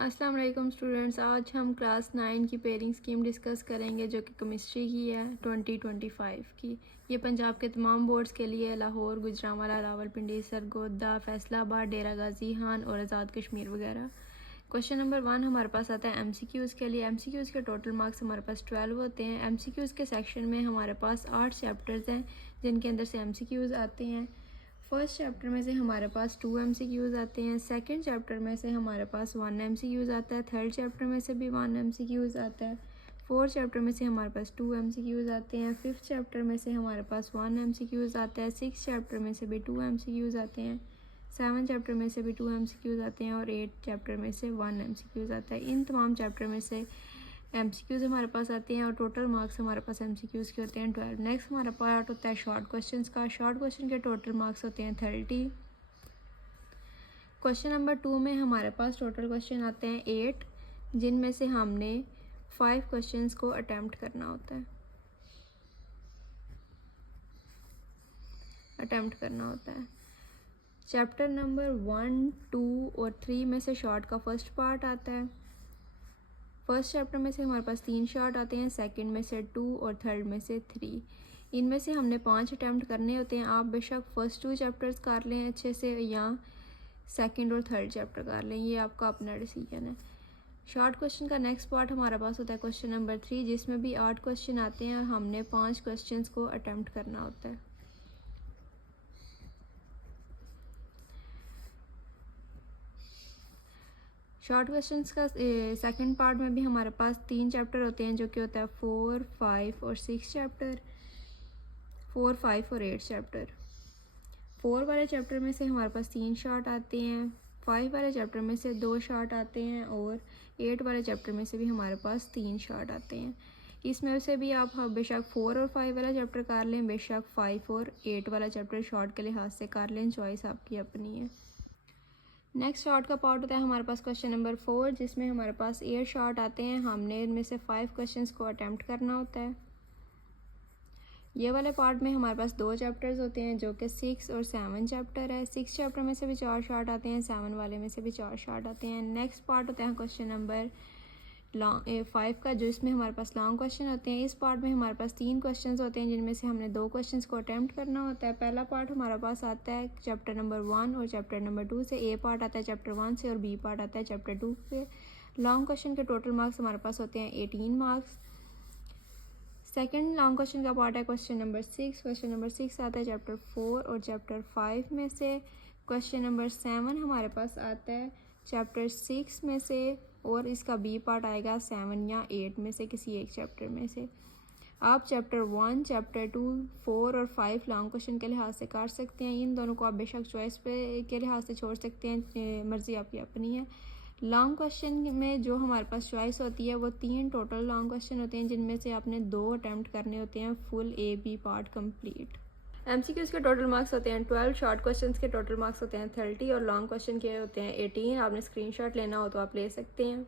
अस्सलाम वालेकुम स्टूडेंट्स, आज हम क्लास 9 की पेयरिंग स्कीम डिस्कस करेंगे जो कि केमिस्ट्री की है 2025 की। ये पंजाब के तमाम बोर्ड्स के लिए लाहौर, गुजरांवाला, रावलपिंडी, सरगोदा, फैसलाबाद, डेरा गाजी खान और आज़ाद कश्मीर वगैरह। क्वेश्चन नंबर 1 हमारे पास आता है MCQs के लिए। MCQs के टोटल मार्क्स हमारे पास 12 होते हैं। MCQs के सेक्शन में हमारे पास 8 चैप्टर्स हैं जिनके अंदर से MCQs आते हैं। फर्स्ट चैप्टर में से हमारे पास 2 MCQs आते हैं। सेकंड चैप्टर में से हमारे पास 1 MCQs आता है। थर्ड चैप्टर में से भी 1 MCQs आता है। फोर्थ चैप्टर में से हमारे पास 2 MCQs आते हैं। फिफ्थ चैप्टर में से हमारे पास 1 MCQs आता है। सिक्स चैप्टर में से भी 2 MCQs आते हैं। सेवन चैप्टर में से भी 2 MCQs आते हैं और 8 चैप्टर में से 1 MCQs आता है। इन तमाम चैप्टर में से MCQs हमारे पास आते हैं और टोटल मार्क्स हमारे पास MCQs के होते हैं 12। नेक्स्ट हमारा पार्ट होता है शॉर्ट क्वेश्चंस का। शॉर्ट क्वेश्चन के टोटल मार्क्स होते हैं 30। क्वेश्चन नंबर 2 में हमारे पास टोटल क्वेश्चन आते हैं 8 जिनमें से हमने 5 क्वेश्चंस को अटैम्प्ट करना होता है। चैप्टर नंबर 1, 2 और 3 में से शॉर्ट का फर्स्ट पार्ट आता है। फर्स्ट चैप्टर में से हमारे पास 3 शॉर्ट आते हैं, सेकंड में से 2 और थर्ड में से 3। इनमें से हमने 5 अटैम्प्ट करने होते हैं। आप बेशक फर्स्ट 2 चैप्टर्स कर लें अच्छे से या सेकंड और थर्ड चैप्टर कर लें, ये आपका अपना डिसीजन है। शॉर्ट क्वेश्चन का नेक्स्ट पार्ट हमारे पास होता है क्वेश्चन नंबर 3 जिसमें भी 8 क्वेश्चन आते हैं। हमने 5 क्वेश्चन को अटैम्प्ट करना होता है। शॉर्ट क्वेश्चंस का सेकंड पार्ट में भी हमारे पास 3 चैप्टर होते हैं जो कि होता है 4, 5 और 6 चैप्टर। 4, 5 और 8 चैप्टर। 4 वाले चैप्टर में से हमारे पास 3 शॉर्ट आते हैं। 5 वाले चैप्टर में से 2 शॉर्ट आते हैं और 8 वाले चैप्टर में से भी हमारे पास 3 शॉर्ट आते हैं। इसमें से भी आप बेशक 4 और 5 वाला चैप्टर कर लें, बेशक 5 और 8 वाला चैप्टर शॉर्ट के लिहाज से कर लें, चॉइस आपकी अपनी है। नेक्स्ट शॉर्ट का पार्ट होता है हमारे पास क्वेश्चन नंबर 4 जिसमें हमारे पास 8 शॉर्ट आते हैं। हमने इनमें से 5 क्वेश्चंस को अटैम्प्ट करना होता है। ये वाले पार्ट में हमारे पास 2 चैप्टर्स होते हैं जो कि 6 और 7 चैप्टर है। 6 चैप्टर में से भी 4 शॉर्ट आते हैं, 7 वाले में से भी 4 शॉर्ट आते हैं। नेक्स्ट पार्ट होता है क्वेश्चन नंबर 5 का जो इसमें हमारे पास लॉन्ग क्वेश्चन होते हैं। इस पार्ट में हमारे पास 3 क्वेश्चंस होते हैं जिनमें से हमने 2 क्वेश्चंस को अटैम्प्ट करना होता है। पहला पार्ट हमारे पास आता है चैप्टर नंबर 1 और चैप्टर नंबर 2 से। ए पार्ट आता है चैप्टर 1 से और बी पार्ट आता है चैप्टर 2 से। लॉन्ग क्वेश्चन के टोटल मार्क्स हमारे पास होते हैं 18 मार्क्स। सेकेंड लॉन्ग क्वेश्चन का पार्ट है क्वेश्चन नंबर 6। क्वेश्चन नंबर 6 आता है चैप्टर 4 और चैप्टर 5 में से। क्वेश्चन नंबर 7 हमारे पास आता है चैप्टर 6 में से और इसका बी पार्ट आएगा 7 या 8 में से किसी एक चैप्टर में से। आप चैप्टर 1, चैप्टर 2, 4 और 5 लॉन्ग क्वेश्चन के लिहाज से कर सकते हैं। इन दोनों को आप बेशक चॉइस पे के लिहाज से छोड़ सकते हैं, मर्ज़ी आपकी अपनी है। लॉन्ग क्वेश्चन में जो हमारे पास चॉइस होती है वो 3 टोटल लॉन्ग क्वेश्चन होते हैं जिनमें से आपने 2 अटैम्प्ट करने होते हैं full A B part complete. MCQs के टोटल मार्क्स होते हैं 12। शॉर्ट क्वेश्चंस के टोटल मार्क्स होते हैं 30 और लॉन्ग क्वेश्चन के होते हैं 18। आपने स्क्रीनशॉट लेना हो तो आप ले सकते हैं।